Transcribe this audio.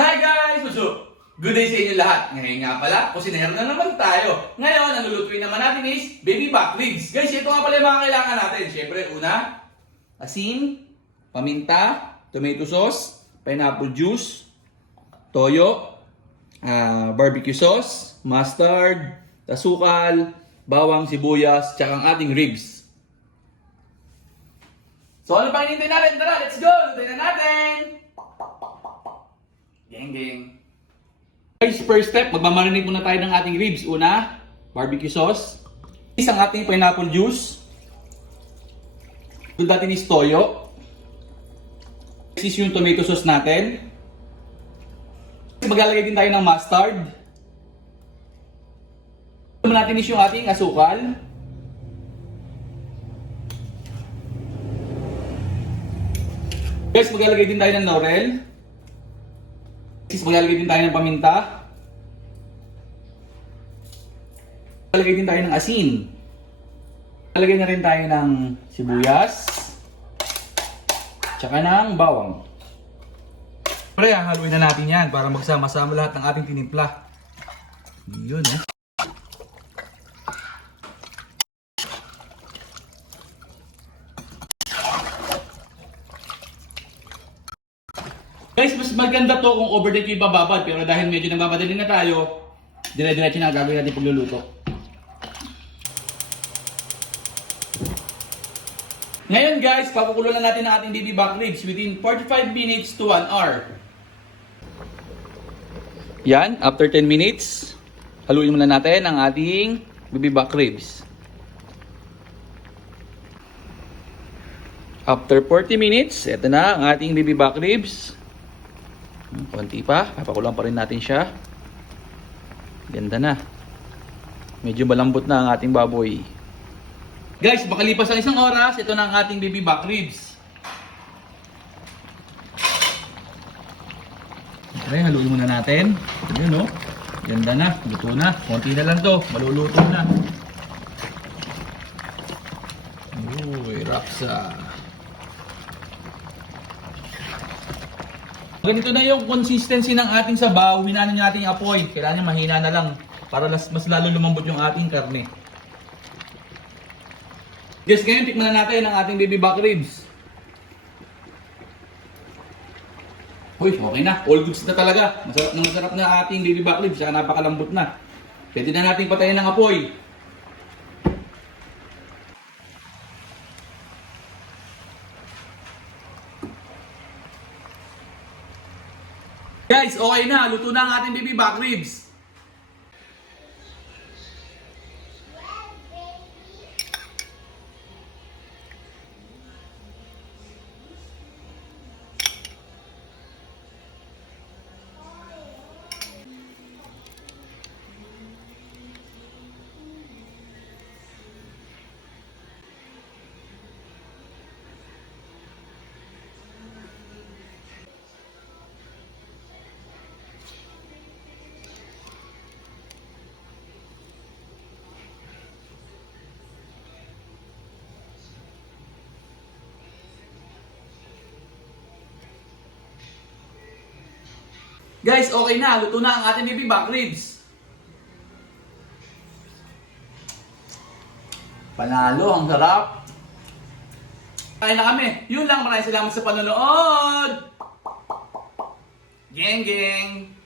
Hi guys! What's up? Good day sa inyo lahat. Ngayon nga pala, kusinero na naman tayo. Ngayon, ang lulutuin naman natin is baby back ribs. Guys, ito nga pala yung mga kailangan natin. Siyempre, una, asin, paminta, tomato sauce, pineapple juice, toyo, barbecue sauce, mustard, asukal, bawang, sibuyas, tsaka ang ating ribs. So ano pang hinihintay natin? Tara, let's go! Lutuin na natin! Geng. Guys, first step, magmamarinate muna tayo ng ating ribs. Una, barbecue sauce. Isang ating pineapple juice. Doon natin is toyo. This is yung tomato sauce natin. Maglalagay din tayo ng mustard. Doon natin is yung ating asukal. Guys, maglalagay din tayo ng laurel. Maglalagay din tayo ng paminta. Maglalagay din tayo ng asin. Maglalagay na rin tayo ng sibuyas. Tsaka ng bawang. Pre, haluin na natin yan para magsama-sama lahat ng ating tinimpla. Yun eh. Guys, mas maganda to kung overnight yung ibababad. Pero dahil medyo nababadali na tayo, dire-diretso na gagawin natin pagluluto. Ngayon guys, pakukulo na natin ang ating baby back ribs within 45 minutes to 1 hour. Yan, after 10 minutes, haluin muna natin ang ating baby back ribs. After 40 minutes, ito na ang ating baby back ribs. Konti pa, papakulang pa rin natin siya. Ganda na. Medyo malambot na ang ating baboy. Guys, makalipas ang isang oras, ito na ang ating baby back ribs. Okay, haluin muna natin. Yun, no? Ganda na, luto na. Konti na lang to, maluluto na. Uy, raksa. Ganito na yung consistency ng ating sabaw. Hinanin yung ating apoy. Kailangan mahina na lang para mas lalo lumambot yung ating karne. Guys, ngayon tikman na natin ang ating baby back ribs. Uy, okay na. All goods na talaga. Masarap na ating baby back ribs. Saka napakalambot na. Pwede na natin patayin ng apoy. Guys, okay na. Luto na ang ating baby back ribs. Guys, okay na. Luto na ang ating baby back ribs. Panalo, ang sarap. Kain na kami. Yun lang, maraming salamat sa panonood. Geng.